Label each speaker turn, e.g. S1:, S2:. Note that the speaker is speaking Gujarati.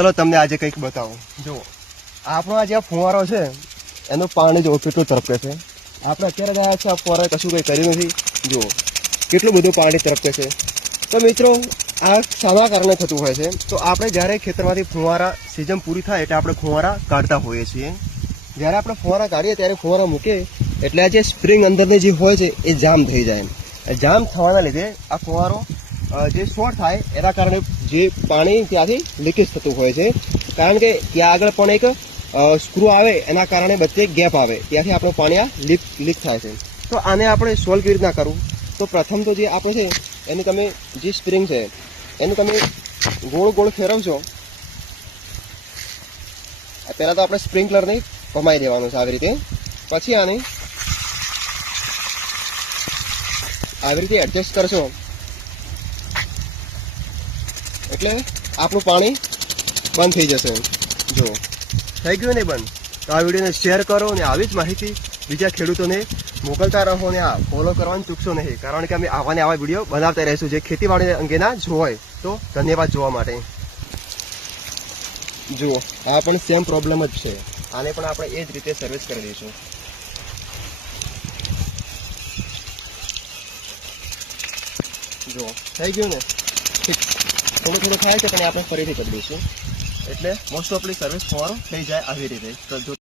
S1: ચલો, તમને આજે કંઈક બતાવું. જુઓ, આપણો આ જે આ ફુવારો છે, એનું પાણી જો કેટલું તરફકે છે. આપણે અત્યારે ગયા છે, આ ફુવારા કશું કંઈ કર્યું નથી. જુઓ, કેટલું બધું પાણી તરફકે છે. તો મિત્રો, આ શાના કારણે થતું હોય છે. તો આપણે જ્યારે ખેતરમાંથી ફુવારા સિઝન પૂરી થાય એટલે આપણે ફુવારા કાઢતા હોઈએ છીએ. જ્યારે આપણે ફુવારા કાઢીએ ત્યારે ફુવારા મૂકીએ એટલે આ જે સ્પ્રિંગ અંદરની જે હોય છે, એ જામ થઈ જાય. જામ થવાના લીધે આ ફુવારો જે શોર્ટ થાય, એના કારણે જે પાણી ત્યાંથી લીકેજ થતું હોય છે. કારણ કે ત્યાં આગળ પણ એક સ્ક્રૂ આવે, એના કારણે વચ્ચે ગેપ આવે. ત્યાંથી આપણું પાણી આ લીક લીક થાય છે. તો આને આપણે સોલ્વ કેવી રીતના કરવું? તો પ્રથમ તો જે આપણે છે, એનું તમે જે સ્પ્રિંગ છે, એનું તમે ગોળ ગોળ ફેરવશો. પહેલાં તો આપણે સ્પ્રિંકલરને ભમાઈ દેવાનું છે આવી રીતે. પછી આને આવી રીતે એડજસ્ટ કરશો. એટલે આપણું પાણી બંધ થઈ જશે. જુઓ થઈ ગયું ને બંધ? તો આ વિડીયોને શેર કરો અને આવી જ માહિતી બીજા ખેડૂતોને મોકલતા રહો અને આ ફોલો કરવાનું ચૂકશો નહીં. કારણ કે અમે આવા ને આવા વીડિયો બનાવતા રહીશું. જે ખેતીવાડી અંગેના જ હોય. તો ધન્યવાદ જોવા માટે. જુઓ આ પણ સેમ પ્રોબ્લેમ જ છે. આને પણ આપણે એ જ રીતે સર્વિસ કરી દઈશું. જુઓ થઈ ગયું ને? ઠીક. થોડું થોડું થાય છે, પણ આપણે ફરીથી કરી દઈશું. એટલે મોસ્ટ ઓફલી સર્વિસ ફોર થઈ જાય આવી રીતે.